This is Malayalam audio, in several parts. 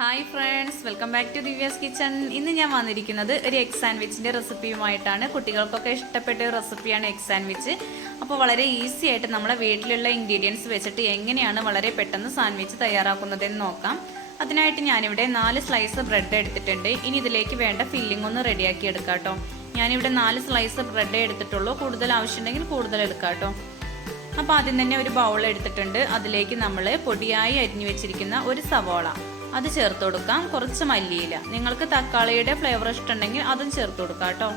Hi friends, welcome back to Divya's kitchen. ഇന്ന് ഞാൻ വന്നിരിക്കുന്നത് ഒരു എഗ് സാൻഡ്വിച്ചിൻ്റെ റെസിപ്പിയുമായിട്ടാണ്. കുട്ടികൾക്കൊക്കെ ഇഷ്ടപ്പെട്ട ഒരു റെസിപ്പിയാണ് എഗ് സാൻഡ്വിച്ച്. അപ്പോൾ വളരെ ഈസി ആയിട്ട് നമ്മളെ വീട്ടിലുള്ള ഇൻഗ്രീഡിയൻസ് വെച്ചിട്ട് എങ്ങനെയാണ് വളരെ പെട്ടെന്ന് സാൻഡ്വിച്ച് തയ്യാറാക്കുന്നതെന്ന് നോക്കാം. അതിനായിട്ട് ഞാനിവിടെ 4 സ്ലൈസ് ബ്രെഡ് എടുത്തിട്ടുണ്ട്. ഇനി ഇതിലേക്ക് വേണ്ട ഫില്ലിംഗ് ഒന്ന് റെഡിയാക്കി എടുക്കാം കേട്ടോ. ഞാനിവിടെ 4 സ്ലൈസ് ബ്രെഡ് എടുത്തിട്ടുള്ളൂ. കൂടുതൽ ആവശ്യമുണ്ടെങ്കിൽ കൂടുതൽ എടുക്കാം കേട്ടോ. അപ്പോൾ ആദ്യം തന്നെ ഒരു ബൗൾ എടുത്തിട്ടുണ്ട്. അതിലേക്ക് നമ്മൾ പൊടിയായി അരിഞ്ഞു വെച്ചിരിക്കുന്ന ഒരു സവോള അത് ചേർത്ത് കൊടുക്കാം. കുറച്ച് മല്ലിയില, നിങ്ങൾക്ക് തക്കാളിയുടെ ഫ്ലേവർ ഇഷ്ടമുണ്ടെങ്കിൽ അതും ചേർത്ത് കൊടുക്കാം കേട്ടോ.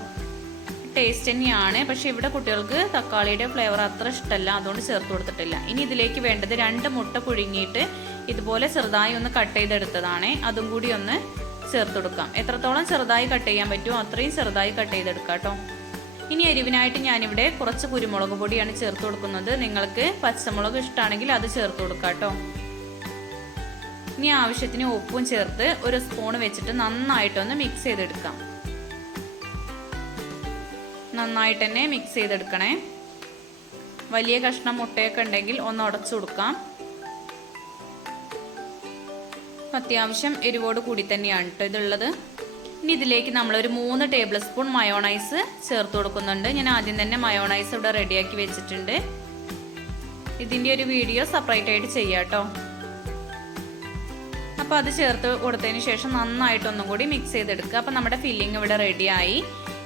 ടേസ്റ്റ് തന്നെയാണ്, പക്ഷെ ഇവിടെ കുട്ടികൾക്ക് തക്കാളിയുടെ ഫ്ലേവർ അത്ര ഇഷ്ടമല്ല, അതുകൊണ്ട് ചേർത്ത് കൊടുത്തിട്ടില്ല. ഇനി ഇതിലേക്ക് വേണ്ടത് 2 മുട്ട പുഴുങ്ങിയിട്ട് ഇതുപോലെ ചെറുതായി ഒന്ന് കട്ട് ചെയ്തെടുത്തതാണ്. അതും കൂടി ഒന്ന് ചേർത്ത് കൊടുക്കാം. എത്രത്തോളം ചെറുതായി കട്ട് ചെയ്യാൻ പറ്റുമോ അത്രയും ചെറുതായി കട്ട് ചെയ്തെടുക്കാം കേട്ടോ. ഇനി എരിവിനായിട്ട് ഞാനിവിടെ കുറച്ച് കുരുമുളക് പൊടിയാണ് ചേർത്ത് കൊടുക്കുന്നത്. നിങ്ങൾക്ക് പച്ചമുളക് ഇഷ്ടമാണെങ്കിൽ അത് ചേർത്ത് കൊടുക്കാം കേട്ടോ. ഇനി ആവശ്യത്തിന് ഉപ്പും ചേർത്ത് ഒരു സ്പൂൺ വെച്ചിട്ട് നന്നായിട്ടൊന്ന് മിക്സ് ചെയ്തെടുക്കാം. നന്നായിട്ട് തന്നെ മിക്സ് ചെയ്തെടുക്കണേ. വലിയ കഷ്ണം മുട്ടയൊക്കെ ഉണ്ടെങ്കിൽ ഒന്ന് ഉടച്ചു കൊടുക്കാം. അത്യാവശ്യം എരിവോട് കൂടി തന്നെയാണ് കേട്ടോ ഇതുള്ളത്. ഇനി ഇതിലേക്ക് നമ്മളൊരു 3 ടേബിൾ സ്പൂൺ മയോണൈസ് ചേർത്ത് കൊടുക്കുന്നുണ്ട്. ഞാൻ ആദ്യം തന്നെ മയോണൈസ് ഇവിടെ റെഡിയാക്കി വെച്ചിട്ടുണ്ട്. ഇതിൻ്റെ ഒരു വീഡിയോ സെപ്പറേറ്റ് ആയിട്ട് ചെയ്യാം കേട്ടോ. അപ്പോൾ അത് ചേർത്ത് കൊടുത്തതിന് ശേഷം നന്നായിട്ടൊന്നും കൂടി മിക്സ് ചെയ്തെടുക്കുക. അപ്പോൾ നമ്മുടെ ഫില്ലിംഗ് ഇവിടെ റെഡിയായി.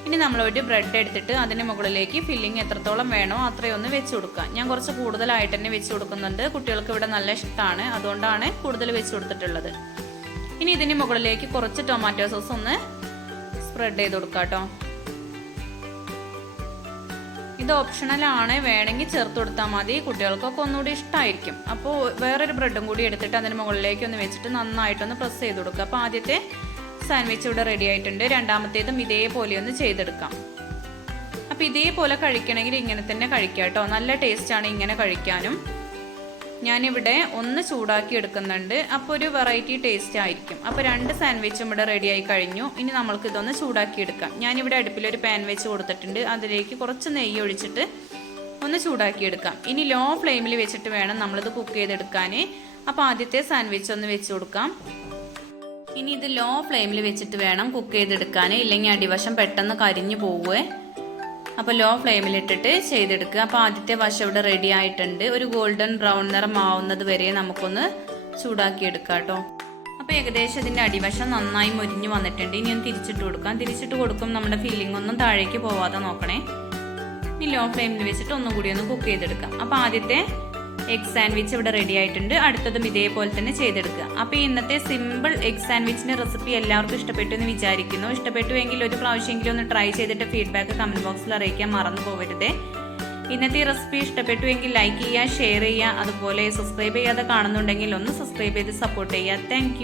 ഇനി നമ്മളൊരു ബ്രെഡ് എടുത്തിട്ട് അതിന് മുകളിലേക്ക് ഫില്ലിംഗ് എത്രത്തോളം വേണോ അത്രയൊന്ന് വെച്ച് കൊടുക്കുക. ഞാൻ കുറച്ച് കൂടുതലായിട്ട് തന്നെ വെച്ച് കൊടുക്കുന്നുണ്ട്. കുട്ടികൾക്ക് ഇവിടെ നല്ല ഇഷ്ടമാണ്, അതുകൊണ്ടാണ് കൂടുതൽ വെച്ച് കൊടുത്തിട്ടുള്ളത്. ഇനി ഇതിന് മുകളിലേക്ക് കുറച്ച് ടൊമാറ്റോ സോസ് ഒന്ന് സ്പ്രെഡ് ചെയ്ത് കൊടുക്കുക കേട്ടോ. ഇത് ഓപ്ഷണലാണ്, വേണമെങ്കിൽ ചേർത്ത് കൊടുത്താൽ മതി. കുട്ടികൾക്കൊക്കെ ഒന്നുകൂടി ഇഷ്ടമായിരിക്കും. അപ്പോൾ വേറൊരു ബ്രെഡും കൂടി എടുത്തിട്ട് അതിന് മുകളിലേക്ക് ഒന്ന് വെച്ചിട്ട് നന്നായിട്ടൊന്ന് പ്രസ് ചെയ്ത് കൊടുക്കുക. അപ്പോൾ ആദ്യത്തെ സാൻഡ്വിച്ച് ഇവിടെ റെഡി ആയിട്ടുണ്ട്. രണ്ടാമത്തേതും ഇതേപോലെ ഒന്ന് ചെയ്തെടുക്കാം. അപ്പോൾ ഇതേപോലെ കഴിക്കണമെങ്കിൽ ഇങ്ങനെ തന്നെ കഴിക്കാം കേട്ടോ. നല്ല ടേസ്റ്റാണ് ഇങ്ങനെ കഴിക്കാനും. ഞാനിവിടെ ഒന്ന് ചൂടാക്കി എടുക്കുന്നുണ്ട്. അപ്പോൾ ഒരു വെറൈറ്റി ടേസ്റ്റ് ആയിരിക്കും. അപ്പോൾ 2 സാൻഡ്വിച്ചും ഇവിടെ റെഡി ആയി കഴിഞ്ഞു. ഇനി നമ്മൾക്ക് ഇതൊന്ന് ചൂടാക്കി എടുക്കാം. ഞാനിവിടെ അടുപ്പിലൊരു പാൻ വെച്ച് കൊടുത്തിട്ടുണ്ട്. അതിലേക്ക് കുറച്ച് നെയ്യ് ഒഴിച്ചിട്ട് ഒന്ന് ചൂടാക്കി എടുക്കാം. ഇനി ലോ ഫ്ലെയിമിൽ വെച്ചിട്ട് വേണം നമ്മളിത് കുക്ക് ചെയ്തെടുക്കാൻ. അപ്പോൾ ആദ്യത്തെ സാൻഡ്വിച്ച് ഒന്ന് വെച്ച് കൊടുക്കാം. ഇനി ഇത് ലോ ഫ്ലെയിമിൽ വെച്ചിട്ട് വേണം കുക്ക് ചെയ്തെടുക്കാൻ, ഇല്ലെങ്കിൽ അടിവശം പെട്ടെന്ന് കരിഞ്ഞു പോവുകയെ. അപ്പോൾ ലോ ഫ്ലെയിമിലിട്ടിട്ട് ചെയ്തെടുക്കുക. അപ്പോൾ ആദ്യത്തെ വശം ഇവിടെ റെഡി ആയിട്ടുണ്ട്. ഒരു ഗോൾഡൻ ബ്രൗൺ നിറം ആവുന്നത് വരെ നമുക്കൊന്ന് ചൂടാക്കി എടുക്കാം കേട്ടോ. അപ്പോൾ ഏകദേശം ഇതിൻ്റെ അടിവശം നന്നായി മൊരിഞ്ഞു വന്നിട്ടുണ്ട്. ഇനി ഒന്ന് തിരിച്ചിട്ട് കൊടുക്കാം. തിരിച്ചിട്ട് കൊടുക്കും നമ്മുടെ ഫില്ലിംഗ് ഒന്നും താഴേക്ക് പോവാതെ നോക്കണേ. ഇനി ലോ ഫ്ലെയിമിൽ വെച്ചിട്ട് ഒന്നും കൂടി ഒന്ന് കുക്ക് ചെയ്തെടുക്കാം. അപ്പോൾ ആദ്യത്തെ എഗ് സാൻഡ്വിച്ച് ഇവിടെ റെഡി ആയിട്ടുണ്ട്. അടുത്തതും ഇതേപോലെ തന്നെ ചെയ്തെടുക്കുക. അപ്പോൾ ഇന്നത്തെ സിമ്പിൾ എഗ് സാൻഡ്വിച്ചിന്റെ റെസിപ്പി എല്ലാവർക്കും ഇഷ്ടപ്പെട്ടു എന്ന് വിചാരിക്കുന്നു. ഇഷ്ടപ്പെട്ടുവെങ്കിൽ ഒരു പ്രാവശ്യമെങ്കിലും ഒന്ന് ട്രൈ ചെയ്തിട്ട് ഫീഡ്ബാക്ക് കമന്റ് ബോക്സിൽ അറിയിക്കാൻ മറന്നു പോകരുതേ. ഇന്നത്തെ റെസിപ്പി ഇഷ്ടപ്പെട്ടുവെങ്കിൽ ലൈക്ക് ചെയ്യുക, ഷെയർ ചെയ്യുക, അതുപോലെ സബ്സ്ക്രൈബ് ചെയ്യാതെ കാണുന്നുണ്ടെങ്കിൽ ഒന്ന് സബ്സ്ക്രൈബ് ചെയ്ത് സപ്പോർട്ട് ചെയ്യുക. താങ്ക്